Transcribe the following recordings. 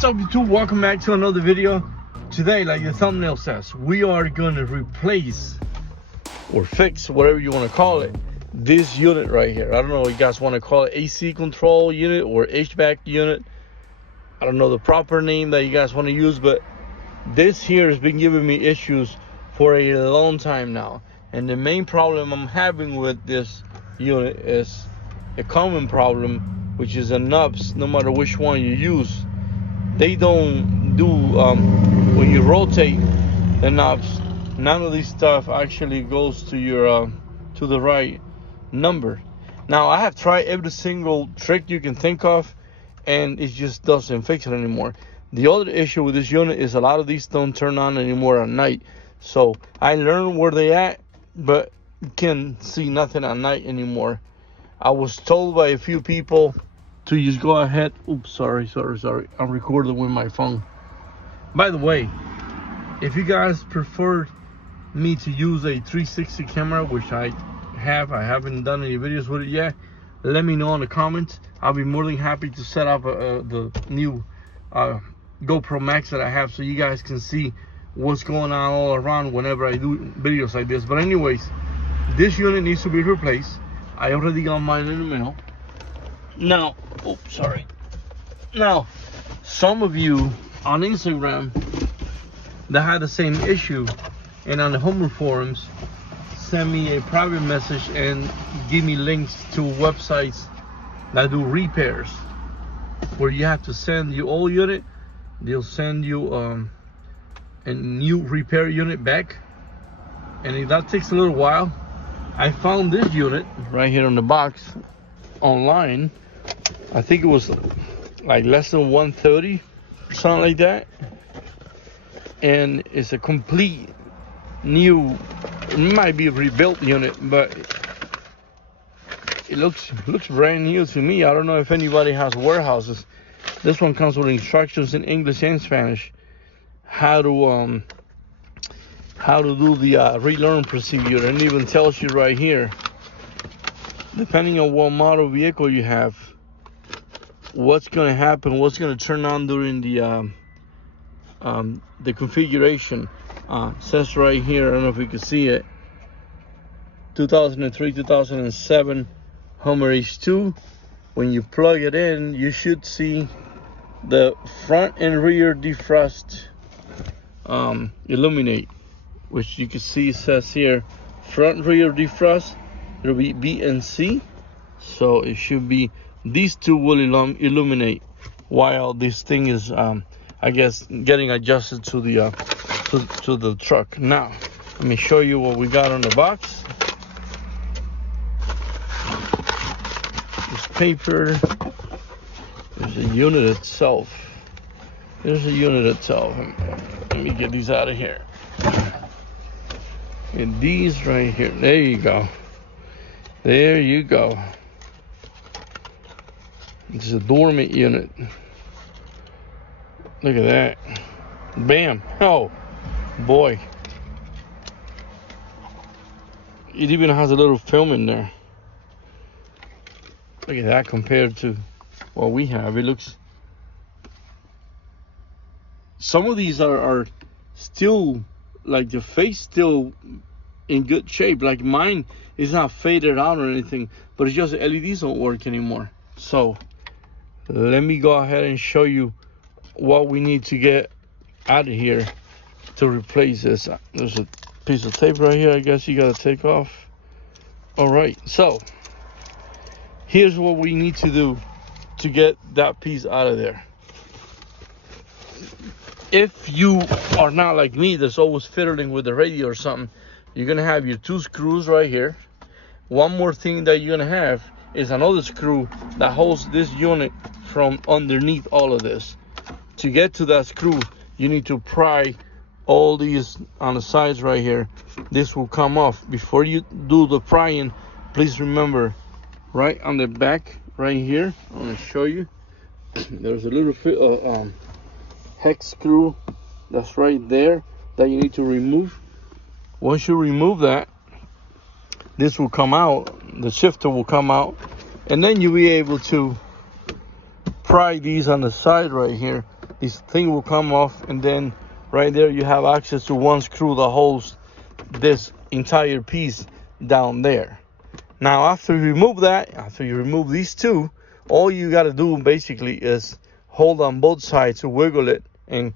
What's up, YouTube? Welcome back to another video. Today, like the thumbnail says, we are going to replace or fix, whatever you want to call it, this unit right here. I don't know if you guys want to call it AC control unit or HVAC unit. I don't know the proper name that you guys want to use, but this here has been giving me issues for a long time now. And the main problem I'm having with this unit is a common problem, which is the knobs. No matter which one you use, they don't do when you rotate the knobs, none of this stuff actually goes to your to the right number. Now I have tried every single trick you can think of, and it just doesn't fix it anymore. The other issue with this unit is a lot of these don't turn on anymore at night. So I learned where they at, but you can't see nothing at night anymore. I was told by a few people to just go ahead. Oops, sorry. I'm recording with my phone. By the way, if you guys prefer me to use a 360 camera, which I haven't done any videos with it yet, let me know in the comments. I'll be more than happy to set up the new GoPro Max that I have, so you guys can see what's going on all around whenever I do videos like this. But anyways, this unit needs to be replaced. I already got mine in the mail. Now, Now, some of you on Instagram that had the same issue, and on the Homer forums, send me a private message and give me links to websites that do repairs, where you have to send your old unit, they'll send you a new repair unit back, and if that takes a little while. I found this unit right here on the box online. I think it was like less than $130, something like that, and it's a complete new, it might be a rebuilt unit, but it looks brand new to me. I don't know if anybody has warehouses. This one comes with instructions in English and Spanish how to do the relearn procedure, and even tells you right here, depending on what model vehicle you have, what's going to happen, what's going to turn on during the configuration. Says right here, I don't know if you can see it, 2003 2007 Hummer H2. When you plug it in, you should see the front and rear defrost illuminate, which you can see says here front rear defrost. It'll be B and C, so it should be these two will illuminate while this thing is I guess getting adjusted to the to the truck. Now let me show you what we got on the box. This paper, there's a unit itself. Let me get these out of here. And these right here, there you go. This is a dormant unit. Look at that. Bam. Oh boy, it even has a little film in there. Look at that compared to what we have. It looks, some of these are still, like the face still in good shape. Like mine is not faded out or anything, but it's just the LEDs don't work anymore. So let me go ahead and show you what we need to get out of here to replace this. There's a piece of tape right here, I guess you gotta take off. All right, so here's what we need to do to get that piece out of there. If you are not like me, that's always fiddling with the radio or something, you're gonna have your two screws right here. One more thing that you're gonna have is another screw that holds this unit from underneath all of this. To get to that screw, you need to pry all these on the sides right here. This will come off. Before you do the prying, please remember, right on the back right here, I'm gonna show you, there's a little hex screw that's right there that you need to remove. Once you remove that, this will come out, the shifter will come out, and then you'll be able to pry these on the side right here this thing will come off, and then right there you have access to one screw that holds this entire piece down there. Now after you remove that, after you remove these two, all you got to do basically is hold on both sides to wiggle it and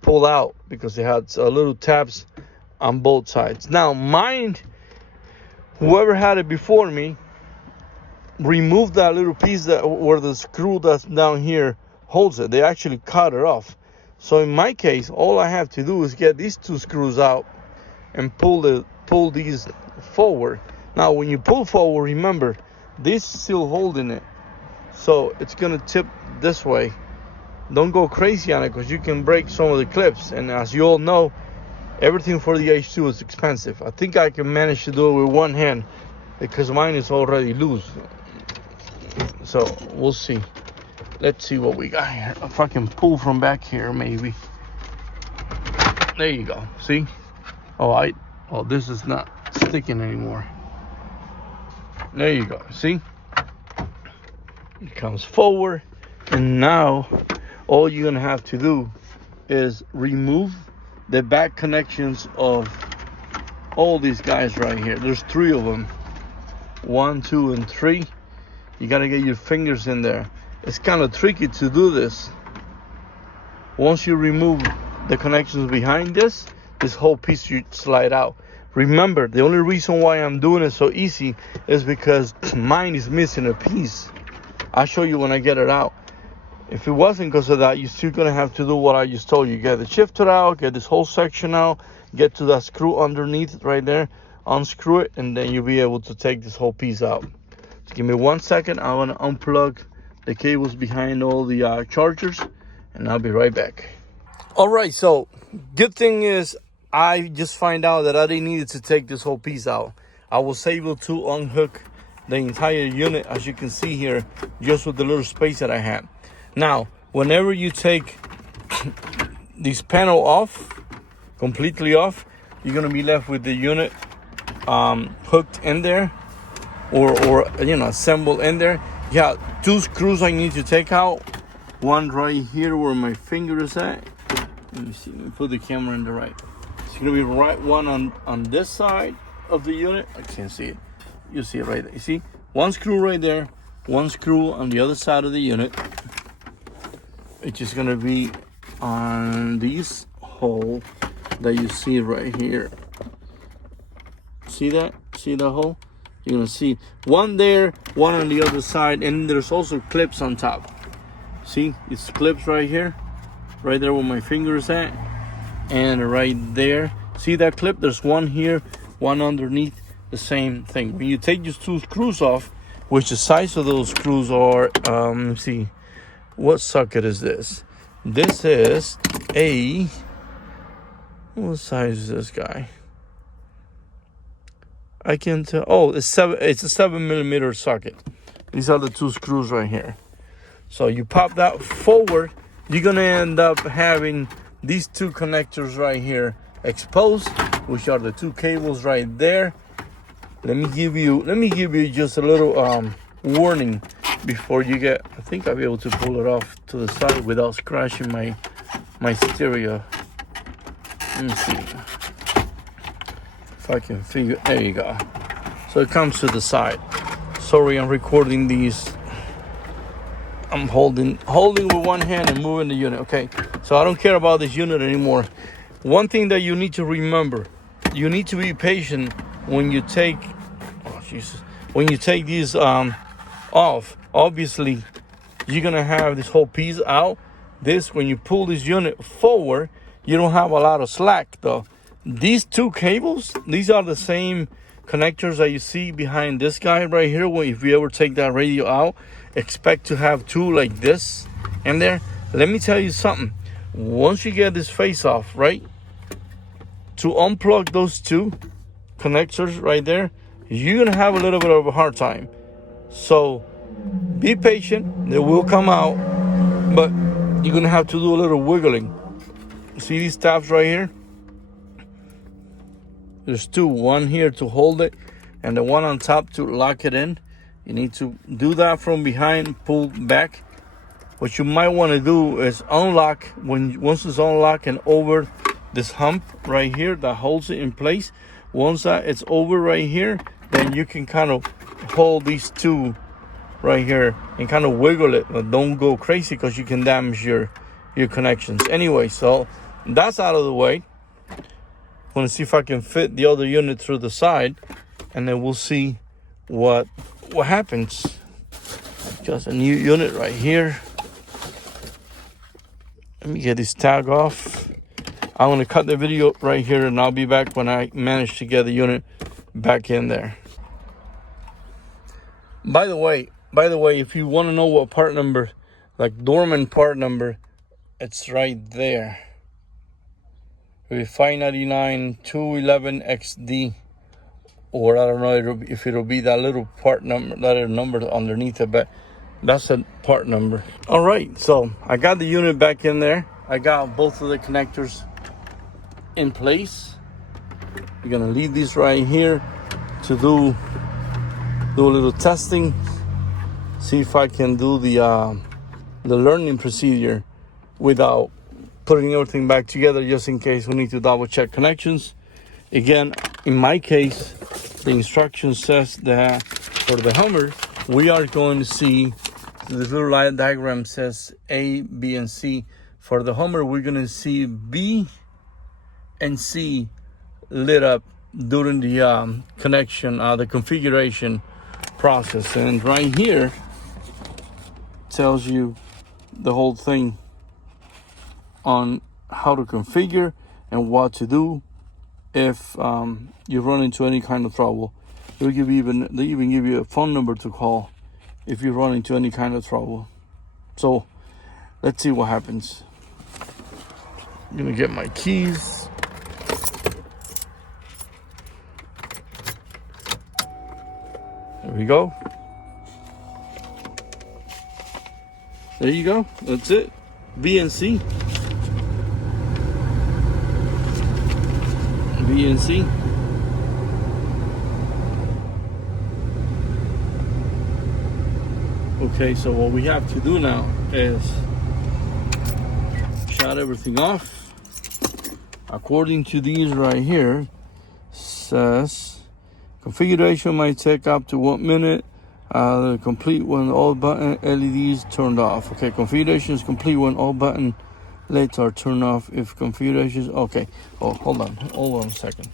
pull out, because it has little tabs on both sides. Now mine, whoever had it before me, removed that little piece that where the screw that's down here holds it. They actually cut it off. So in my case, all I have to do is get these two screws out and pull these forward. Now when you pull forward, remember this is still holding it, so it's gonna tip this way. Don't go crazy on it, because you can break some of the clips, and as you all know, everything for the H2 is expensive. I think I can manage to do it with one hand because mine is already loose. So we'll see. Let's see what we got here. If I can pull from back here, maybe. There you go. See? Oh, this is not sticking anymore. There you go. See? It comes forward, and now all you're gonna have to do is remove the back connections of all these guys right here. There's 3 of them. 1, 2, and 3. You gotta get your fingers in there. It's kind of tricky to do this. Once you remove the connections behind this whole piece should slide out. Remember, the only reason why I'm doing it so easy is because mine is missing a piece. I'll show you when I get it out. If it wasn't because of that, you're still gonna have to do what I just told you. Get the shifter out, get this whole section out, get to that screw underneath right there, unscrew it, and then you'll be able to take this whole piece out. So give me 1 second. I want to unplug the cables behind all the chargers, and I'll be right back. All right, so good thing is I just find out that I didn't need to take this whole piece out. I was able to unhook the entire unit, as you can see here, just with the little space that I had. Now, whenever you take this panel off, completely off, you're gonna be left with the unit hooked in there, or you know, assembled in there. Yeah, 2 screws I need to take out. One right here where my finger is at. Let me see. Let me put the camera in the right. It's gonna be right one on this side of the unit. I can't see it. You see it right there. You see, 1 screw right there, 1 screw on the other side of the unit. It's just gonna be on this hole that you see right here. See that? See the hole? You're gonna see 1 there, 1 on the other side, and there's also clips on top. See, it's clips right here, right there where my finger is at, and right there. See that clip? There's 1 here, 1 underneath, the same thing. When you take these 2 screws off, which the size of those screws are, let's see, what socket is this? This is a, what size is this guy? I can tell. Oh, it's a 7mm socket. These are the 2 screws right here. So you pop that forward, you're gonna end up having these 2 connectors right here exposed, which are the 2 cables right there. Let me give you just a little warning before you get. I think I'll be able to pull it off to the side without scratching my stereo. Let me see if I can figure. There you go. So it comes to the side. Sorry, I'm recording these. I'm holding with 1 hand and moving the unit. Okay, so I don't care about this unit anymore. One thing that you need to remember, you need to be patient when you take, when you take these off. Obviously, you're gonna have this whole piece out. When you pull this unit forward, you don't have a lot of slack though. These 2 cables, these are the same connectors that you see behind this guy right here. If you ever take that radio out, expect to have 2 like this in there. Let me tell you something. Once you get this face off, right, to unplug those 2 connectors right there, you're gonna have a little bit of a hard time. So be patient, they will come out, but you're gonna have to do a little wiggling. See these tabs right here? There's 2, 1 here to hold it, and the 1 on top to lock it in. You need to do that from behind, pull back, what you might want to do is unlock, once it's unlocked and over this hump right here that holds it in place. Once that it's over right here, then you can kind of hold these two right here and kind of wiggle it, but don't go crazy because you can damage your connections. Anyway, so that's out of the way. I want to see if I can fit the other unit through the side, and then we'll see what happens. Just a new unit right here. Let me get this tag off. I'm going to cut the video right here, and I'll be back when I manage to get the unit back in there. By the way, if you want to know what part number, like Dorman part number, it's right there. It'll be 599 211 XD, or I don't know if it'll be that little part number, that little number underneath it, but that's a part number. All right, so I got the unit back in there. I got both of the connectors in place. We're gonna leave these right here to do a little testing, see if I can do the learning procedure without putting everything back together, just in case we need to double check connections. Again, in my case, the instruction says that for the Hummer, we are going to see, this little line diagram says A, B, and C. For the Hummer, we're going to see B and C lit up during the connection, the configuration process. And right here tells you the whole thing on how to configure and what to do if you run into any kind of trouble. They even give you a phone number to call if you run into any kind of trouble. So let's see what happens. I'm gonna get my keys. There we go. There you go. That's it. B and C. B and C. Okay, so what we have to do now is shut everything off. According to these right here, says configuration might take up to 1 minute. Complete when all button LEDs turned off. Okay, configuration is complete when all button lights are turned off. If configuration is okay. Oh, hold on a second.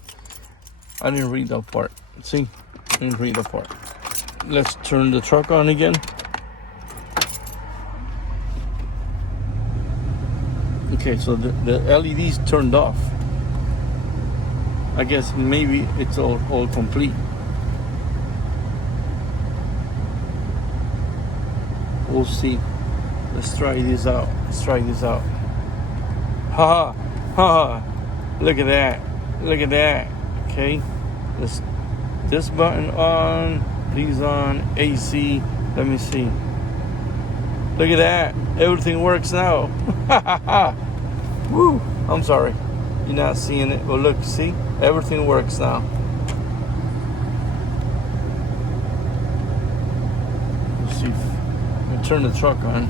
I didn't read that part. See, I didn't read that part. Let's turn the truck on again. Okay, so the LEDs turned off. I guess maybe it's all complete. We'll see. Let's try this out. Ha ha. Look at that. Okay. This button on, these on, AC. Let me see. Look at that. Everything works now. Woo. I'm sorry. You're not seeing it. But look, see? Everything works now. Let's see if I turn the truck on.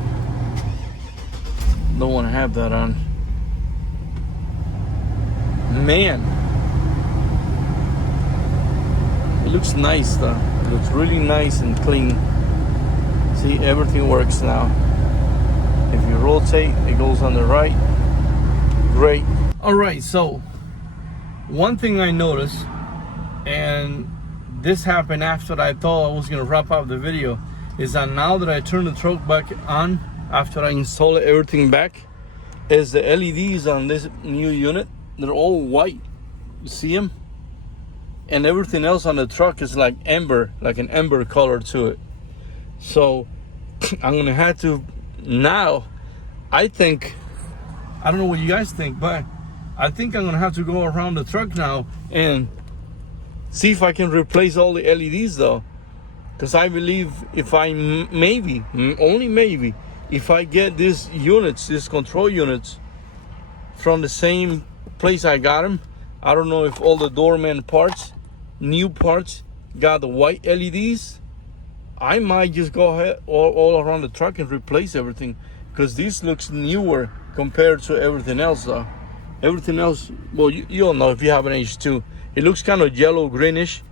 Don't want to have that on. Man. It looks nice though. It looks really nice and clean. See, everything works now. If you rotate, it goes on the right. Great. All right, so one thing I noticed, and this happened after I thought I was gonna wrap up the video, is that now that I turn the truck back on, after I install everything back, is the LEDs on this new unit, they're all white. You see them? And everything else on the truck is like amber, like an amber color to it. So I'm gonna have to now, I think, I don't know what you guys think, but I think I'm gonna have to go around the truck now and see if I can replace all the LEDs though. Because I believe if I maybe, only maybe, if I get these units, these control units from the same place I got them, I don't know if all the doorman parts, new parts, got the white LEDs. I might just go ahead all around the truck and replace everything. because this looks newer compared to everything else though. Everything else, well, you all know if you have an H2, it looks kind of yellow greenish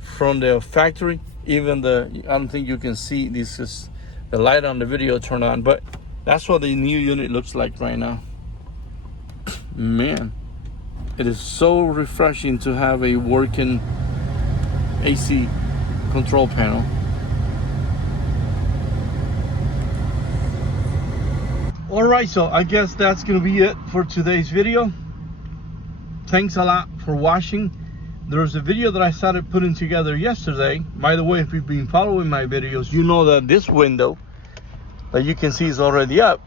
from the factory. Even I don't think you can see this is the light on the video turned on, but that's what the new unit looks like right now. Man, it is so refreshing to have a working AC control panel. All right, so I guess that's gonna be it for today's video. Thanks a lot for watching. There's a video that I started putting together yesterday. By the way, if you've been following my videos, you know that this window that you can see is already up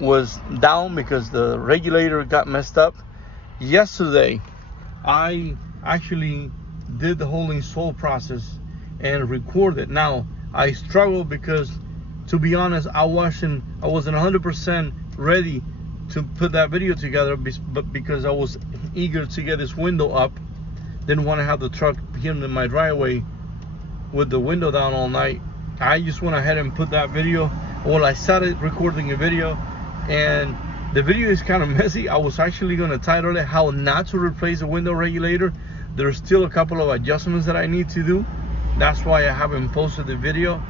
was down because the regulator got messed up. Yesterday, I actually did the whole install process and recorded. Now, I struggled because, to be honest, I wasn't 100% ready to put that video together, but because I was eager to get this window up, didn't want to have the truck here in my driveway with the window down all night. I just went ahead and put that video. Well, I started recording a video, and the video is kind of messy. I was actually going to title it "How Not to Replace a Window Regulator." There's still a couple of adjustments that I need to do. That's why I haven't posted the video.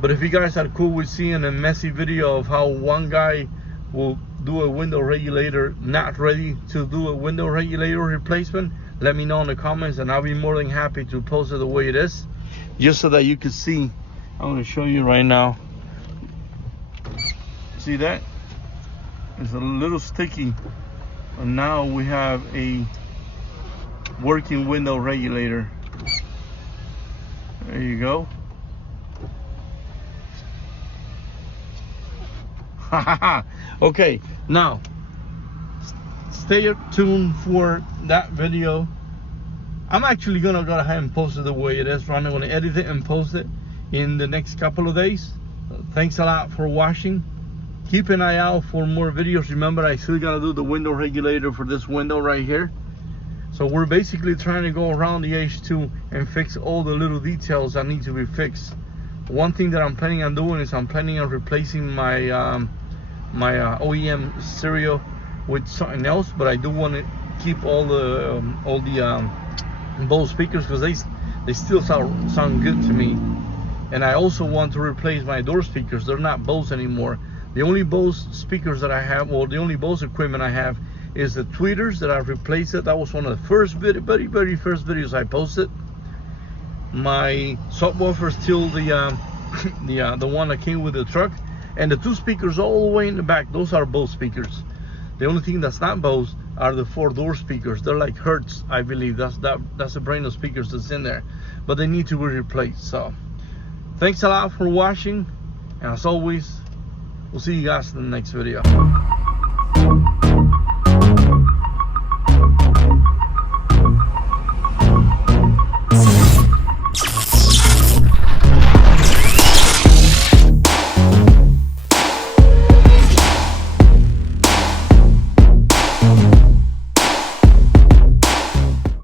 But if you guys are cool with seeing a messy video of how one guy will do a window regulator, not ready to do a window regulator replacement, let me know in the comments, and I'll be more than happy to post it the way it is, just so that you can see. I'm going to show you right now. See that? It's a little sticky, but now we have a working window regulator. There you go. Okay, now stay tuned for that video. I'm actually gonna go ahead and post it the way it is. I'm gonna edit it and post it in the next couple of days. Thanks a lot for watching. Keep an eye out for more videos. Remember, I still gotta do the window regulator for this window right here. So we're basically trying to go around the H2 and fix all the little details that need to be fixed. One thing that I'm planning on doing is I'm planning on replacing my OEM stereo with something else, but I do want to keep all the Bose speakers because they still sound good to me. And I also want to replace my door speakers. They're not Bose anymore. The only Bose speakers that I have, or the only Bose equipment I have, is the tweeters that I've replaced. That was one of the very first videos I posted. My subwoofer is still the one that came with the truck, and the two speakers all the way in the back, those are Bose speakers. The only thing that's not Bose are the 4-door speakers. They're like Hertz, I believe. That's the brand of speakers that's in there, but they need to be replaced. So thanks a lot for watching, and as always, we'll see you guys in the next video.